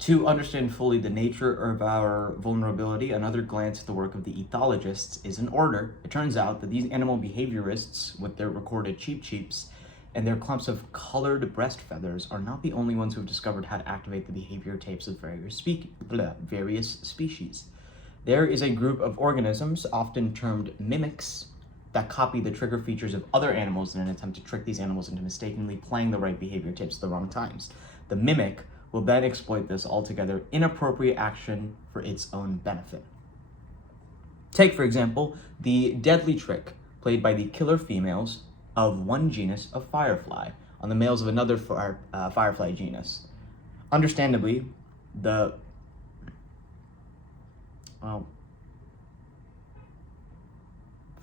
To understand fully the nature of our vulnerability, another glance at the work of the ethologists is in order. It turns out that these animal behaviorists, with their recorded cheeps and their clumps of colored breast feathers, are not the only ones who have discovered how to activate the behavior tapes of various species. There is a group of organisms, often termed mimics, that copy the trigger features of other animals in an attempt to trick these animals into mistakenly playing the right behavior tapes at the wrong times. The mimic will then exploit this altogether inappropriate action for its own benefit. Take, for example, the deadly trick played by the killer females of one genus of firefly on the males of another firefly genus. Understandably,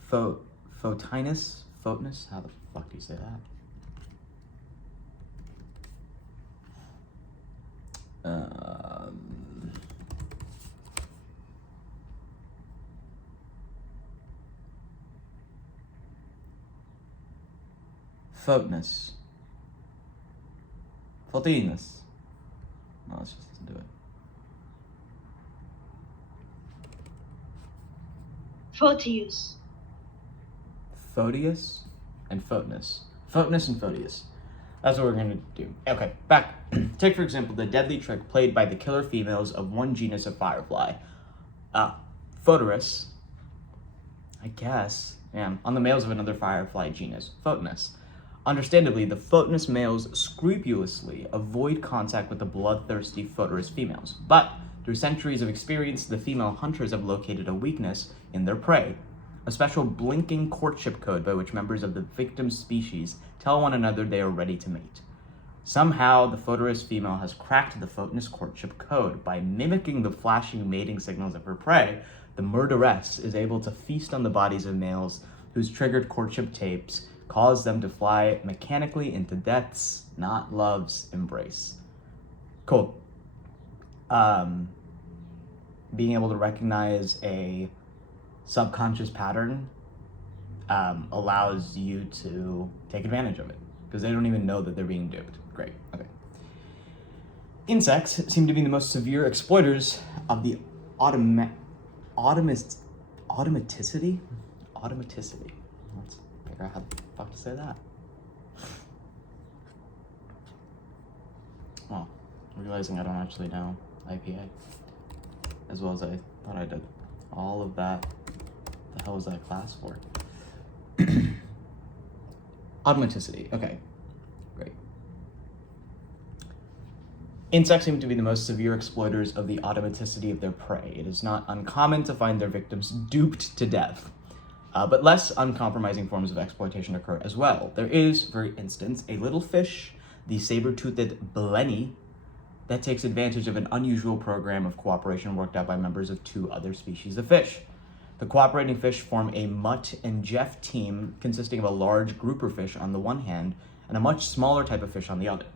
Photinus, how the fuck do you say that? Photinus. No, let's just listen to it. Photius. Photius and Photinus. Photinus and Photius. That's what we're going to do. Okay, back. Take, for example, the deadly trick played by the killer females of one genus of firefly. Photorus, I guess, on the males of another firefly genus, Photinus. Understandably, the Photinus males scrupulously avoid contact with the bloodthirsty Photorus females, but through centuries of experience, the female hunters have located a weakness in their prey, a special blinking courtship code by which members of the victim species tell one another they are ready to mate. Somehow, the Photorus female has cracked the Photinus courtship code. By mimicking the flashing mating signals of her prey, the murderess is able to feast on the bodies of males whose triggered courtship tapes cause them to fly mechanically into death's, not love's, embrace. Cool. Being able to recognize a subconscious pattern allows you to take advantage of it, because they don't even know that they're being duped. Great, okay. Insects seem to be the most severe exploiters of the automaticity? Let's figure out how the fuck to say that. Well, realizing I don't actually know IPA as well as I thought I did. All of that, the hell was that class for? Automaticity, okay, great. Insects seem to be the most severe exploiters of the automaticity of their prey. It is not uncommon to find their victims duped to death, but less uncompromising forms of exploitation occur as well. There is, for instance, a little fish, the saber-toothed blenny, that takes advantage of an unusual program of cooperation worked out by members of two other species of fish. The cooperating fish form a Mutt and Jeff team consisting of a large grouper fish on the one hand and a much smaller type of fish on the other.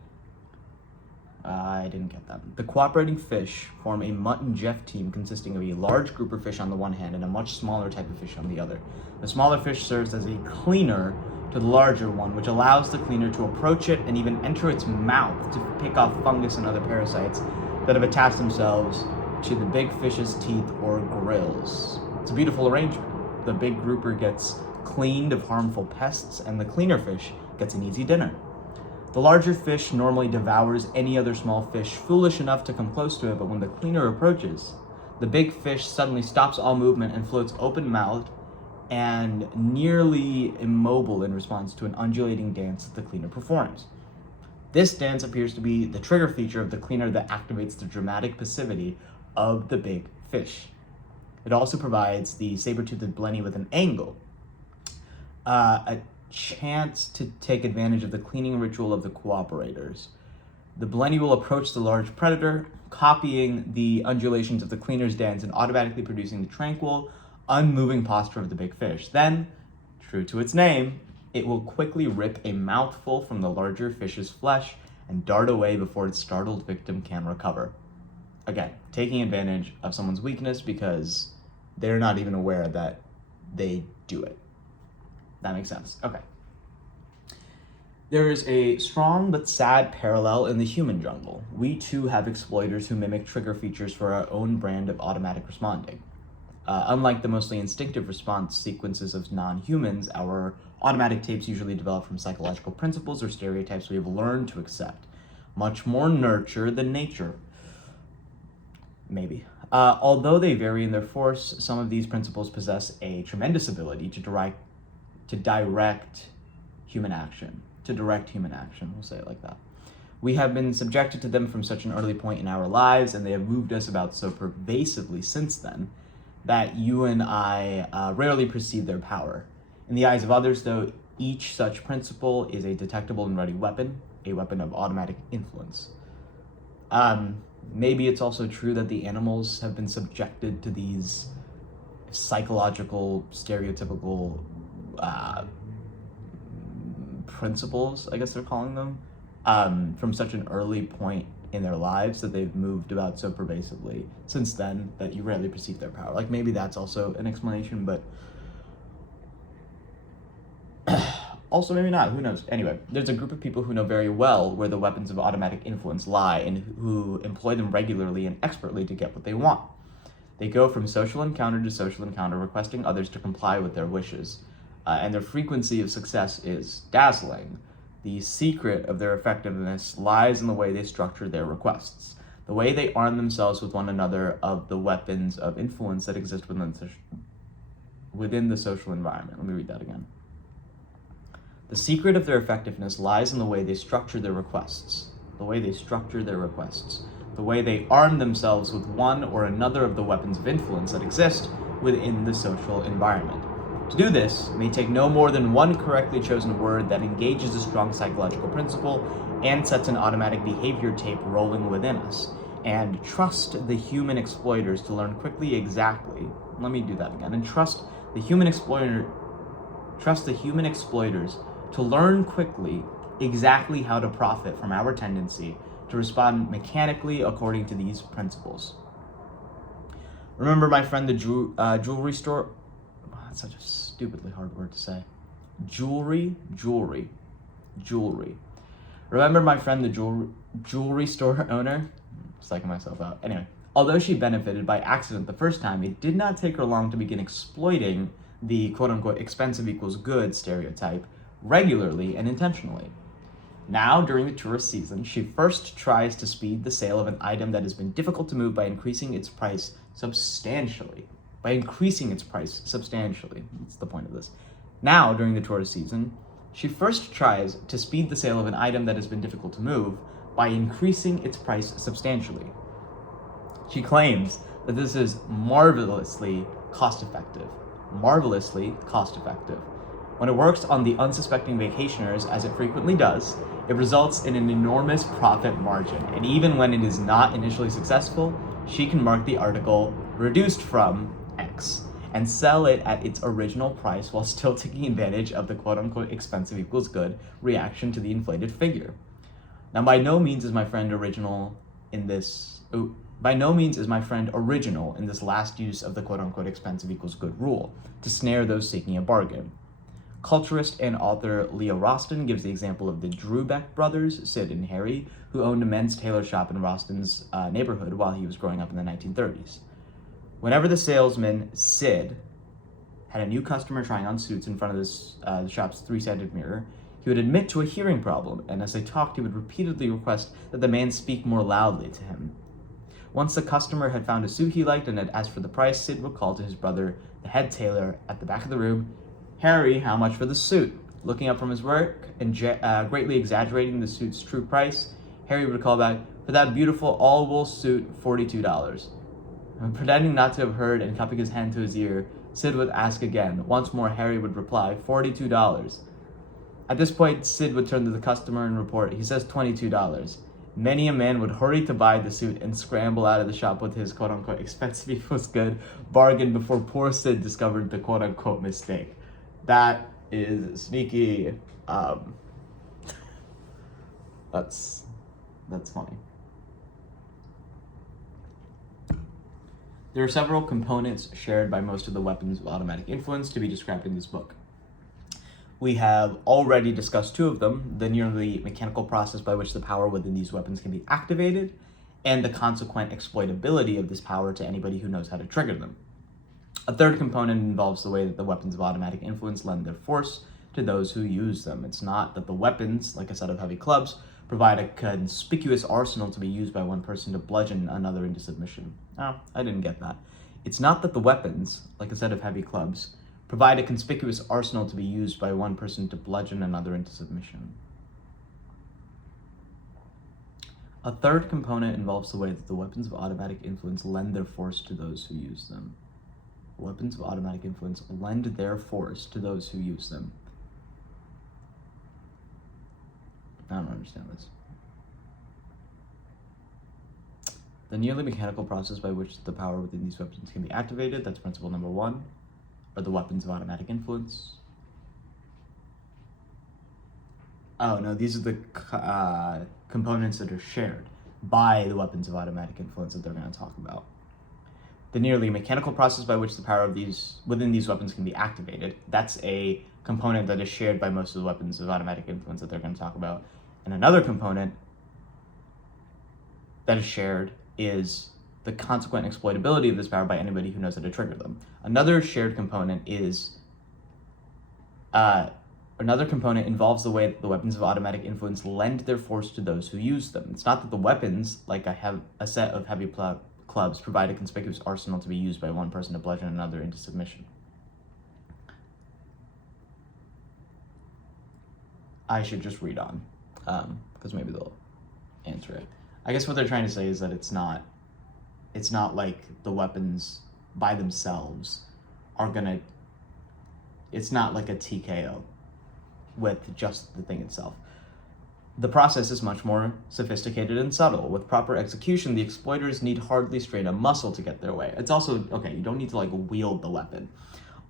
I didn't get that. The cooperating fish form a Mutt and Jeff team consisting of a large grouper fish on the one hand and a much smaller type of fish on the other. The smaller fish serves as a cleaner to the larger one, which allows the cleaner to approach it and even enter its mouth to pick off fungus and other parasites that have attached themselves to the big fish's teeth or grills. It's a beautiful arrangement. The big grouper gets cleaned of harmful pests, and the cleaner fish gets an easy dinner. The larger fish normally devours any other small fish foolish enough to come close to it, but when the cleaner approaches, the big fish suddenly stops all movement and floats open-mouthed and nearly immobile in response to an undulating dance that the cleaner performs. This dance appears to be the trigger feature of the cleaner that activates the dramatic passivity of the big fish. It also provides the saber-toothed blenny with an angle, a chance to take advantage of the cleaning ritual of the cooperators. The blenny will approach the large predator, copying the undulations of the cleaner's dance and automatically producing the tranquil, unmoving posture of the big fish. Then, true to its name, it will quickly rip a mouthful from the larger fish's flesh and dart away before its startled victim can recover. Again, taking advantage of someone's weakness because they're not even aware that they do it. That makes sense. Okay. There is a strong but sad parallel in the human jungle. We too have exploiters who mimic trigger features for our own brand of automatic responding. Unlike the mostly instinctive response sequences of non-humans, our automatic tapes usually develop from psychological principles or stereotypes we have learned to accept. Much more nurture than nature. Maybe. Although they vary in their force, some of these principles possess a tremendous ability to direct human action. To direct human action, we'll say it like that. We have been subjected to them from such an early point in our lives, and they have moved us about so pervasively since then that you and I rarely perceive their power. In the eyes of others, though, each such principle is a detectable and ready weapon, a weapon of automatic influence. Maybe it's also true that the animals have been subjected to these psychological, stereotypical principles, I guess they're calling them, from such an early point in their lives that they've moved about so pervasively since then that you rarely perceive their power. Like, maybe that's also an explanation, but also maybe not, who knows. Anyway, there's a group of people who know very well where the weapons of automatic influence lie and who employ them regularly and expertly to get what they want. They go from social encounter to social encounter, requesting others to comply with their wishes, and their frequency of success is dazzling. The secret of their effectiveness lies in the way they structure their requests, the way they arm themselves with one another of the weapons of influence that exist within the social environment. Let me read that again. The secret of their effectiveness lies in the way they structure their requests, the way they arm themselves with one or another of the weapons of influence that exist within the social environment. To do this may take no more than one correctly chosen word that engages a strong psychological principle and sets an automatic behavior tape rolling within us. And trust the human exploiters to learn quickly exactly. Let me do that again. And trust the human exploiters to learn quickly exactly how to profit from our tendency to respond mechanically according to these principles. Remember my friend the jewelry store? Wow, that's such a stupidly hard word to say. Jewelry. Remember my friend the jewelry store owner? Psyching myself out. Anyway, although she benefited by accident the first time, it did not take her long to begin exploiting the quote-unquote expensive equals good stereotype regularly and intentionally. Now, during the tourist season, she first tries to speed the sale of an item that has been difficult to move by increasing its price substantially. That's the point of this. Now, during the tourist season, she first tries to speed the sale of an item that has been difficult to move by increasing its price substantially. She claims that this is marvelously cost effective. When it works on the unsuspecting vacationers, as it frequently does, it results in an enormous profit margin. And even when it is not initially successful, she can mark the article reduced from X and sell it at its original price while still taking advantage of the quote-unquote expensive equals good reaction to the inflated figure. Now, by no means is my friend original in this last use of the quote-unquote expensive equals good rule to snare those seeking a bargain. Culturist and author Leah Roston gives the example of the Drubeck brothers, Sid and Harry, who owned a men's tailor shop in Roston's neighborhood while he was growing up in the 1930s. Whenever the salesman, Sid, had a new customer trying on suits in front of the shop's three-sided mirror, he would admit to a hearing problem, and as they talked, he would repeatedly request that the man speak more loudly to him. Once the customer had found a suit he liked and had asked for the price, Sid would call to his brother, the head tailor, at the back of the room, "Harry, how much for the suit?" Looking up from his work and greatly exaggerating the suit's true price, Harry would call back, "For that beautiful all-wool suit, $42. Pretending not to have heard and cupping his hand to his ear, Sid would ask again. Once more, Harry would reply, $42. At this point, Sid would turn to the customer and report, "He says $22. Many a man would hurry to buy the suit and scramble out of the shop with his quote-unquote expensive equals good bargain before poor Sid discovered the quote-unquote mistake. That is sneaky. That's funny. There are several components shared by most of the weapons of automatic influence to be described in this book. We have already discussed two of them, the nearly mechanical process by which the power within these weapons can be activated, and the consequent exploitability of this power to anybody who knows how to trigger them. A third component involves the way that the weapons of automatic influence lend their force to those who use them. It's not that the weapons, like a set of heavy clubs, provide a conspicuous arsenal to be used by one person to bludgeon another into submission. Oh, I didn't get that. It's not that the weapons, like a set of heavy clubs, provide a conspicuous arsenal to be used by one person to bludgeon another into submission. A third component involves the way that the weapons of automatic influence lend their force to those who use them. Weapons of automatic influence lend their force to those who use them. I don't understand this. The nearly mechanical process by which the power within these weapons can be activated, that's principle number 1, are the weapons of automatic influence. Oh, no, these are the components that are shared by the weapons of automatic influence that they're going to talk about. The nearly mechanical process by which the power of within these weapons can be activated, that's a component that is shared by most of the weapons of automatic influence that they're going to talk about. And another component that is shared is the consequent exploitability of this power by anybody who knows how to trigger them. Another shared component involves the way that the weapons of automatic influence lend their force to those who use them. It's not that the weapons, like a set of heavy clubs, provide a conspicuous arsenal to be used by one person to bludgeon another into submission. I should just read on, because maybe they'll answer it. I guess what they're trying to say is that it's not like the weapons by themselves are gonna, it's not like a TKO with just the thing itself. The process is much more sophisticated and subtle. With proper execution, the exploiters need hardly strain a muscle to get their way. It's also, okay, you don't need to wield the weapon.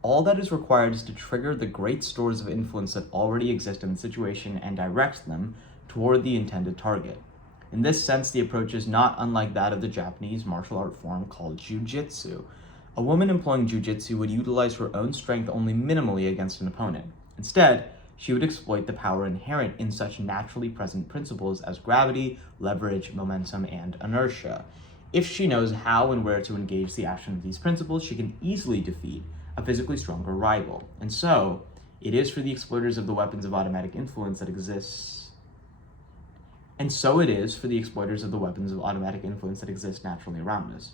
All that is required is to trigger the great stores of influence that already exist in the situation and direct them toward the intended target. In this sense, the approach is not unlike that of the Japanese martial art form called jujitsu. A woman employing jujitsu would utilize her own strength only minimally against an opponent. Instead, she would exploit the power inherent in such naturally present principles as gravity, leverage, momentum, and inertia. If she knows how and where to engage the action of these principles, she can easily defeat a physically stronger rival. And so, it is for the exploiters of the weapons of automatic influence that exist naturally around us.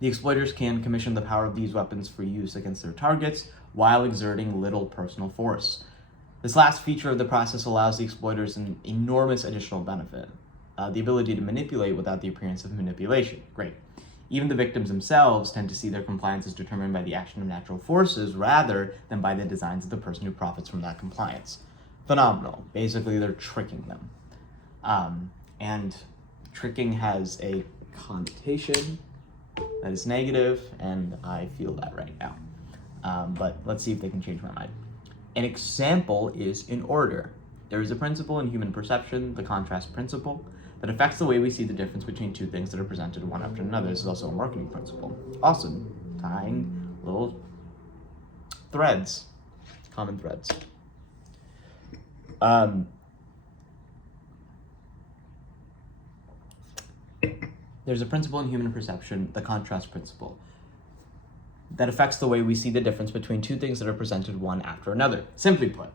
The exploiters can commission the power of these weapons for use against their targets while exerting little personal force. This last feature of the process allows the exploiters an enormous additional benefit, the ability to manipulate without the appearance of manipulation. Great. Even the victims themselves tend to see their compliance as determined by the action of natural forces rather than by the designs of the person who profits from that compliance. Phenomenal. Basically, they're tricking them. And tricking has a connotation that is negative, and I feel that right now. But let's see if they can change my mind. An example is in order. There is a principle in human perception, the contrast principle, that affects the way we see the difference between two things that are presented one after another. This is also a marketing principle. Awesome. Tying little threads, common threads. There's a principle in human perception, the contrast principle, that affects the way we see the difference between two things that are presented one after another. Simply put,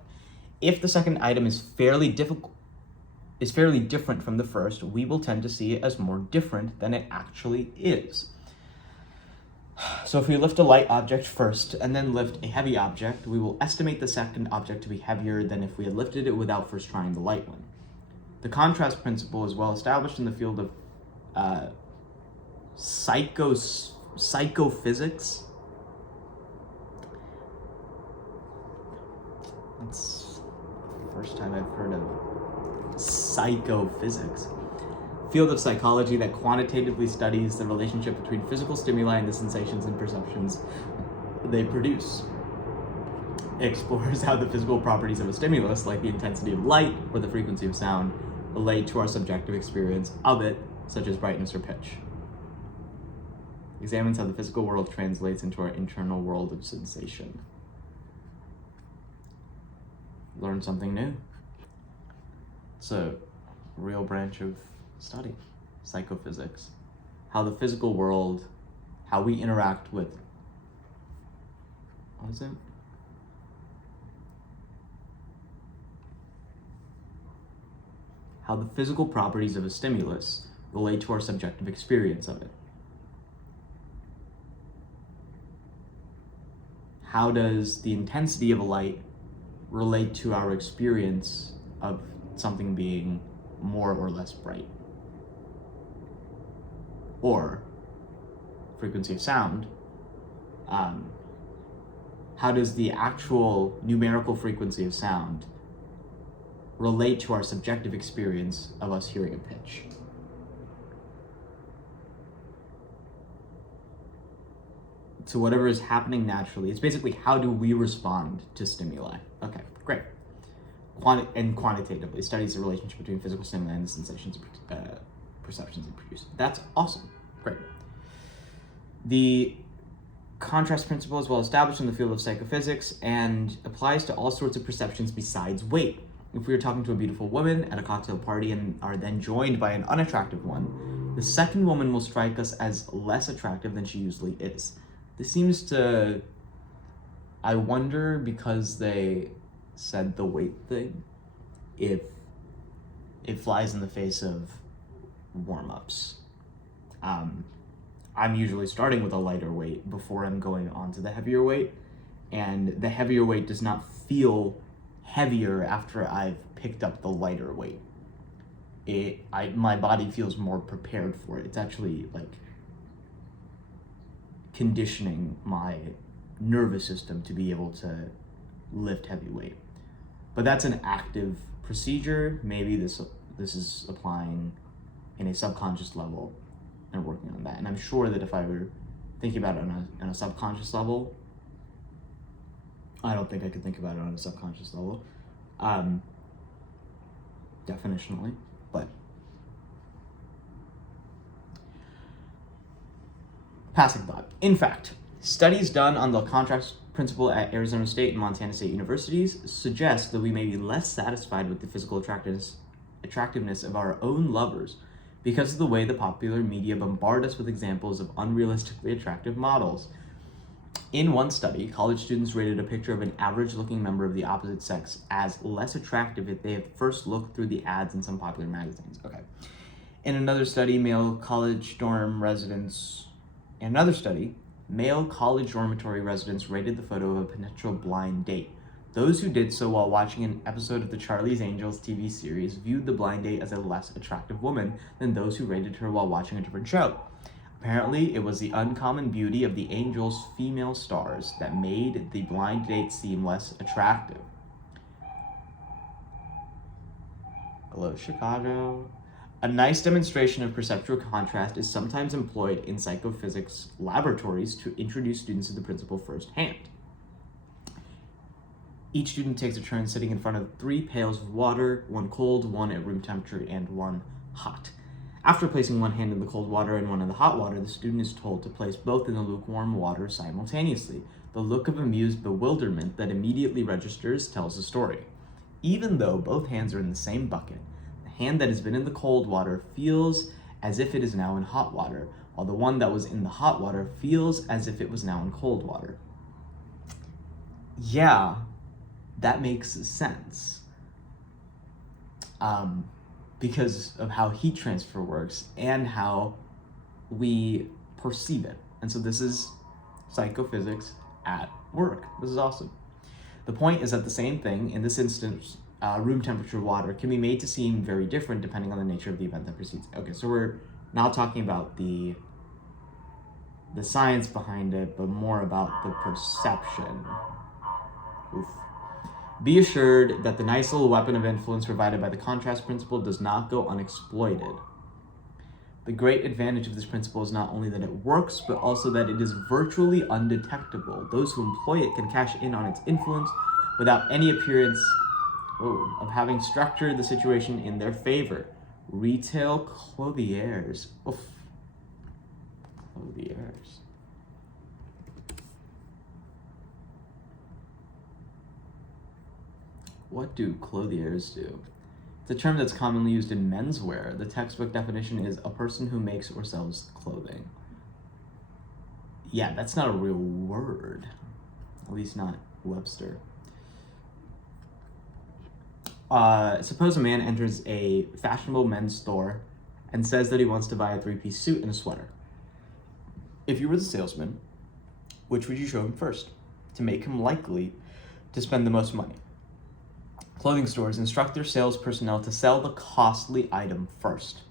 if the second item is fairly different from the first, we will tend to see it as more different than it actually is. So if we lift a light object first and then lift a heavy object, we will estimate the second object to be heavier than if we had lifted it without first trying the light one. The contrast principle is well established in the field of psychophysics. That's the first time I've heard of psychophysics. Field of psychology that quantitatively studies the relationship between physical stimuli and the sensations and perceptions they produce. It explores how the physical properties of a stimulus, like the intensity of light or the frequency of sound, relate to our subjective experience of it, such as brightness or pitch. Examines how the physical world translates into our internal world of sensation. learn something new. It's a real branch of study, psychophysics. How the physical world, how we interact with, what is it? How the physical properties of a stimulus relate to our subjective experience of it. How does the intensity of a light relate to our experience of something being more or less bright? Or frequency of sound, how does the actual numerical frequency of sound relate to our subjective experience of us hearing a pitch? To whatever is happening naturally. It's basically how do we respond to stimuli. Okay, great. And quantitatively, studies the relationship between physical stimuli and the sensations, perceptions it produces. That's awesome. Great. The contrast principle is well established in the field of psychophysics and applies to all sorts of perceptions besides weight. If we are talking to a beautiful woman at a cocktail party and are then joined by an unattractive one, the second woman will strike us as less attractive than she usually is. This seems to, I wonder, because they said the weight thing, if it flies in the face of warm-ups. I'm usually starting with a lighter weight before I'm going on to the heavier weight, and the heavier weight does not feel heavier after I've picked up the lighter weight. My body feels more prepared for it. It's actually like conditioning my nervous system to be able to lift heavy weight. But that's an active procedure. Maybe this is applying in a subconscious level and working on that. And I'm sure that if I were thinking about it on a subconscious level, I don't think I could think about it on a subconscious level, definitionally, but passing thought. In fact, studies done on the contrast principle at Arizona State and Montana State universities suggest that we may be less satisfied with the physical attractiveness of our own lovers because of the way the popular media bombard us with examples of unrealistically attractive models. In one study, college students rated a picture of an average-looking member of the opposite sex as less attractive if they had first looked through the ads in some popular magazines. Okay. In another study, male college dormitory residents rated the photo of a potential blind date. Those who did so while watching an episode of the Charlie's Angels TV series viewed the blind date as a less attractive woman than those who rated her while watching a different show. Apparently, it was the uncommon beauty of the Angels' female stars that made the blind date seem less attractive. Hello, Chicago. A nice demonstration of perceptual contrast is sometimes employed in psychophysics laboratories to introduce students to the principle firsthand. Each student takes a turn sitting in front of 3 pails of water, one cold, one at room temperature, and one hot. After placing one hand in the cold water and one in the hot water, the student is told to place both in the lukewarm water simultaneously. The look of amused bewilderment that immediately registers tells the story. Even though both hands are in the same bucket, the hand that has been in the cold water feels as if it is now in hot water, while the one that was in the hot water feels as if it was now in cold water. Yeah, that makes sense. Because of how heat transfer works and how we perceive it. And so this is psychophysics at work. This is awesome. The point is that the same thing, in this instance, room temperature water, can be made to seem very different depending on the nature of the event that precedes it. Okay, so we're now talking about the science behind it, but more about the perception. Oof. Be assured that the nice little weapon of influence provided by the contrast principle does not go unexploited. The great advantage of this principle is not only that it works, but also that it is virtually undetectable. Those who employ it can cash in on its influence without any appearance of having structured the situation in their favor. Retail clothiers. Oof. Clothiers. What do clothiers do? It's a term that's commonly used in menswear. The textbook definition is a person who makes or sells clothing. Yeah, that's not a real word. At least not Webster. Suppose a man enters a fashionable men's store and says that he wants to buy a 3-piece suit and a sweater. If you were the salesman, which would you show him first to make him likely to spend the most money? Clothing stores instruct their sales personnel to sell the costly item first.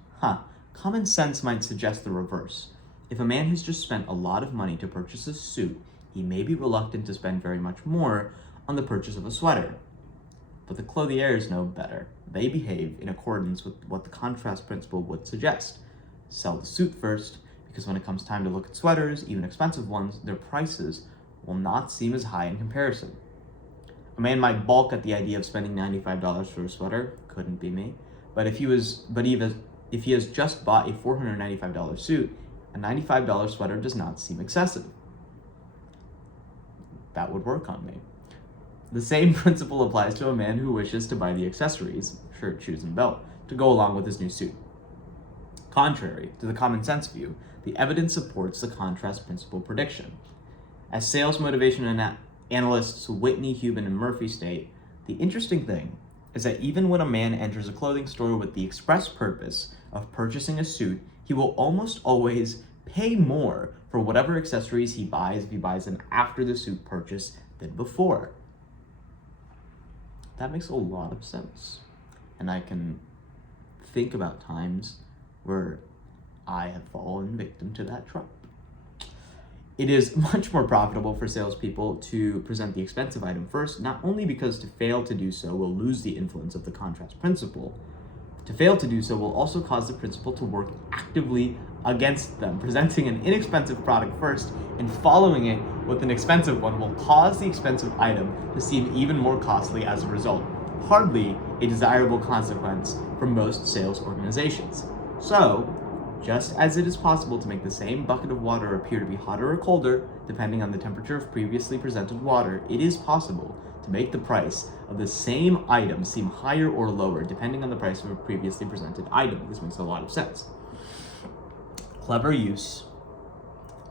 Common sense might suggest the reverse. If a man has just spent a lot of money to purchase a suit, he may be reluctant to spend very much more on the purchase of a sweater. But the clothiers know better. They behave in accordance with what the contrast principle would suggest. Sell the suit first, because when it comes time to look at sweaters, even expensive ones, their prices will not seem as high in comparison. A man might balk at the idea of spending $95 for a sweater. Couldn't be me. But if he has just bought a $495 suit, a $95 sweater does not seem excessive. That would work on me. The same principle applies to a man who wishes to buy the accessories, shirt, shoes, and belt, to go along with his new suit. Contrary to the common sense view, the evidence supports the contrast principle prediction. As sales motivation analysts Whitney, Hubin, and Murphy state, the interesting thing is that even when a man enters a clothing store with the express purpose of purchasing a suit, he will almost always pay more for whatever accessories he buys if he buys them after the suit purchase than before. That makes a lot of sense. And I can think about times where I have fallen victim to that trap. It is much more profitable for salespeople to present the expensive item first, not only because to fail to do so will lose the influence of the contrast principle. To fail to do so will also cause the principle to work actively against them. Presenting an inexpensive product first and following it with an expensive one will cause the expensive item to seem even more costly as a result. Hardly a desirable consequence for most sales organizations. So, just as it is possible to make the same bucket of water appear to be hotter or colder, depending on the temperature of previously presented water, it is possible to make the price of the same item seem higher or lower, depending on the price of a previously presented item. This makes a lot of sense. Clever use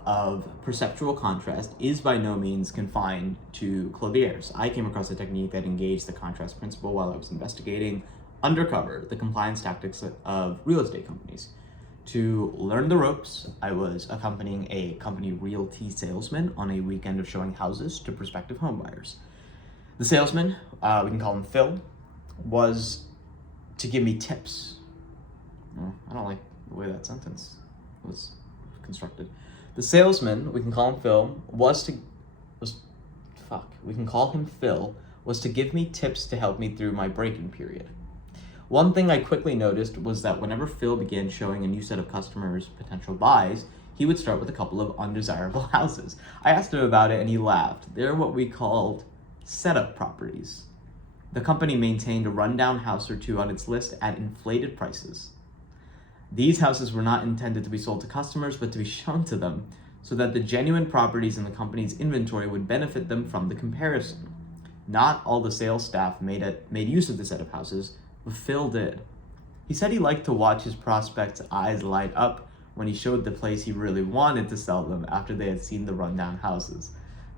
of perceptual contrast is by no means confined to clothiers. I came across a technique that engaged the contrast principle while I was investigating undercover the compliance tactics of real estate companies. To learn the ropes, I was accompanying a company realty salesman on a weekend of showing houses to prospective homebuyers. The salesman, we can call him Phil, was to give me tips. I don't like the way that sentence was constructed. The salesman, we can call him Phil, was to give me tips to help me through my break-in period. One thing I quickly noticed was that whenever Phil began showing a new set of customers potential buys, he would start with a couple of undesirable houses. I asked him about it and he laughed. They're what we called setup properties. The company maintained a rundown house or two on its list at inflated prices. These houses were not intended to be sold to customers, but to be shown to them, so that the genuine properties in the company's inventory would benefit them from the comparison. Not all the sales staff made use of the set of houses, but Phil did. He said he liked to watch his prospects' eyes light up when he showed the place he really wanted to sell them after they had seen the rundown houses.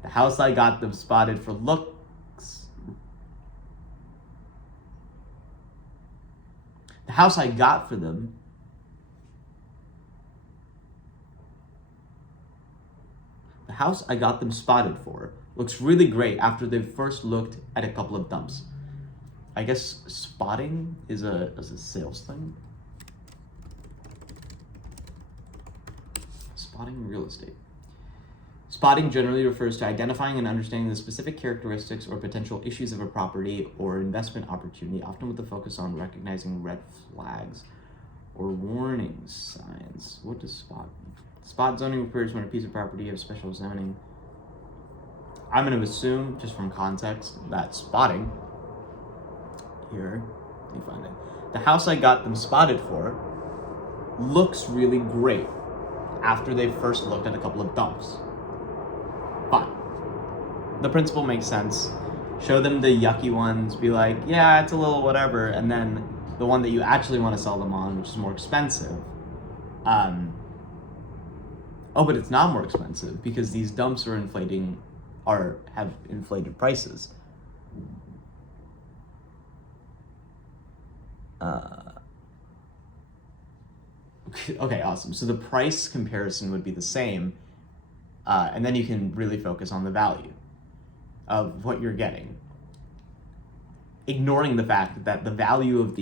The house I got them spotted for looks. The house I got for them The house I got them spotted for looks really great after they've first looked at a couple of dumps. I guess spotting is a sales thing. Spotting real estate. Spotting generally refers to identifying and understanding the specific characteristics or potential issues of a property or investment opportunity, often with the focus on recognizing red flags or warning signs. What does spot mean? Spot zoning occurs when a piece of property has special zoning. I'm going to assume, just from context, that spotting here, let me find it. The house I got them spotted for looks really great after they've first looked at a couple of dumps. Fine. The principle makes sense. Show them the yucky ones, be like, yeah, it's a little whatever, and then the one that you actually want to sell them on, which is more expensive. Oh, but it's not more expensive because these dumps have inflated prices. Okay, awesome. So the price comparison would be the same, and then you can really focus on the value of what you're getting, ignoring the fact that the value of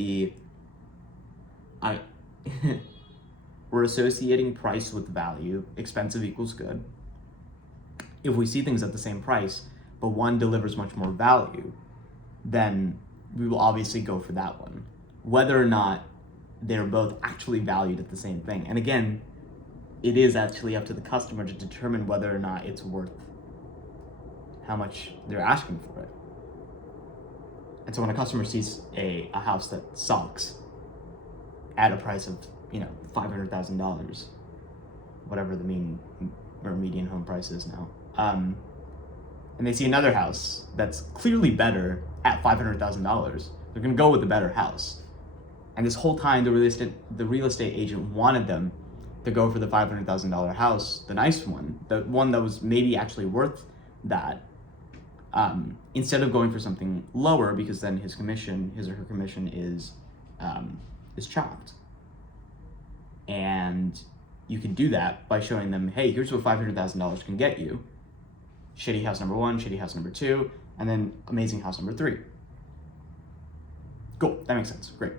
we're associating price with value. Expensive equals good. If we see things at the same price, but one delivers much more value, then we will obviously go for that one, whether or not they're both actually valued at the same thing. And again, it is actually up to the customer to determine whether or not it's worth how much they're asking for it. And so when a customer sees a house that sucks at a price of, $500,000, whatever the mean or median home price is now, and they see another house that's clearly better at $500,000, they're gonna go with the better house. And this whole time, the real estate agent wanted them to go for the $500,000 house, the nice one, the one that was maybe actually worth that, instead of going for something lower, because then his or her commission is chopped. And you can do that by showing them, hey, here's what $500,000 can get you. Shitty house number 1, shitty house number 2, and then amazing house number 3. Cool, that makes sense, great.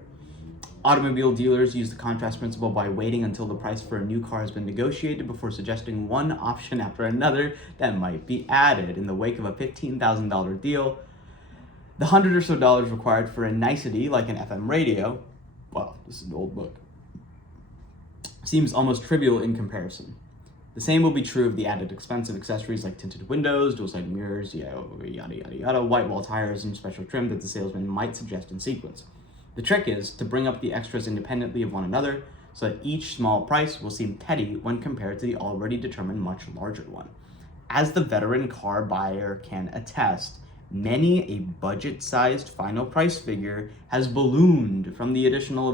Automobile dealers use the contrast principle by waiting until the price for a new car has been negotiated before suggesting one option after another that might be added. In the wake of a $15,000 deal, the $100 or so required for a nicety like an FM radio, wow, this is an old book, seems almost trivial in comparison. The same will be true of the added expensive accessories like tinted windows, dual-sided mirrors, yada, yada, yada, white wall tires, and special trim that the salesman might suggest in sequence. The trick is to bring up the extras independently of one another so that each small price will seem petty when compared to the already determined much larger one. As the veteran car buyer can attest, many a budget-sized final price figure has ballooned from the additional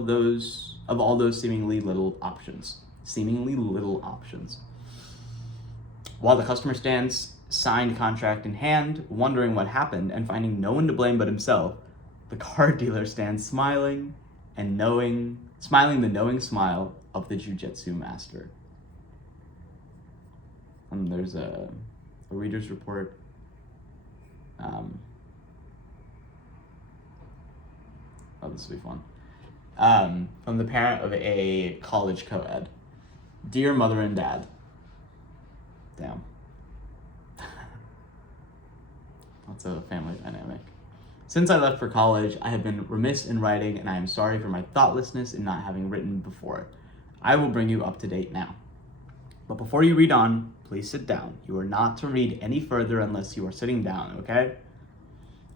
of all those seemingly little options. While the customer stands, signed contract in hand, wondering what happened and finding no one to blame but himself, the car dealer stands smiling the knowing smile of the jujitsu master. And there's a reader's report. This will be fun. From the parent of a college co-ed. Dear mother and dad. Damn. That's a family dynamic. Since I left for college, I have been remiss in writing, and I am sorry for my thoughtlessness in not having written before. I will bring you up to date now. But before you read on, please sit down. You are not to read any further unless you are sitting down, okay?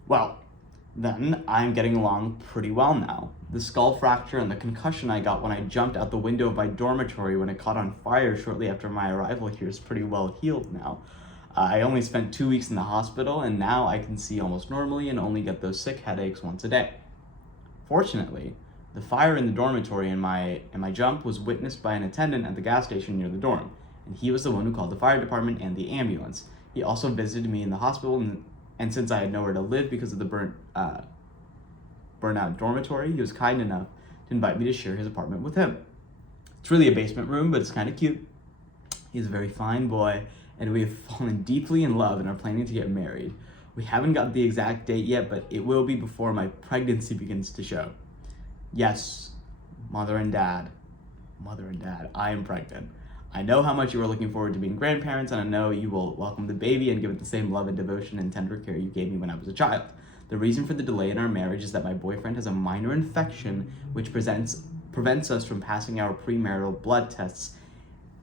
Well, then I'm getting along pretty well now. The skull fracture and the concussion I got when I jumped out the window of my dormitory when it caught on fire shortly after my arrival here is pretty well healed now. I only spent 2 weeks in the hospital, and now I can see almost normally and only get those sick headaches once a day. Fortunately, the fire in the dormitory and my jump was witnessed by an attendant at the gas station near the dorm, and he was the one who called the fire department and the ambulance. He also visited me in the hospital, and since I had nowhere to live because of the burnout dormitory, he was kind enough to invite me to share his apartment with him. It's really a basement room, but it's kind of cute. He's a very fine boy, and we have fallen deeply in love and are planning to get married. We haven't got the exact date yet, but it will be before my pregnancy begins to show. Yes, mother and dad, I am pregnant. I know how much you are looking forward to being grandparents, and I know you will welcome the baby and give it the same love and devotion and tender care you gave me when I was a child. The reason for the delay in our marriage is that my boyfriend has a minor infection which prevents us from passing our premarital blood tests,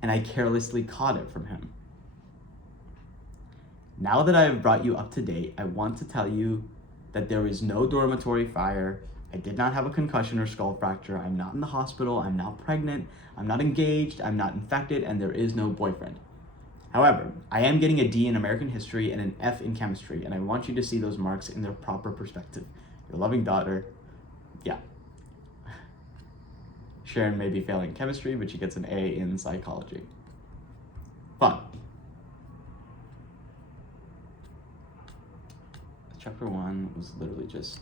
and I carelessly caught it from him. Now that I have brought you up to date, I want to tell you that there is no dormitory fire. I did not have a concussion or skull fracture. I'm not in the hospital. I'm not pregnant. I'm not engaged. I'm not infected, and there is no boyfriend. However, I am getting a D in American history and an F in chemistry, and I want you to see those marks in their proper perspective. Your loving daughter, yeah. Sharon may be failing chemistry, but she gets an A in psychology. Fun. Chapter 1 was literally just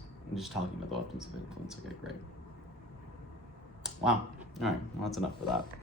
talking about the weapons of influence. Okay, great. Wow. All right, well, that's enough for that.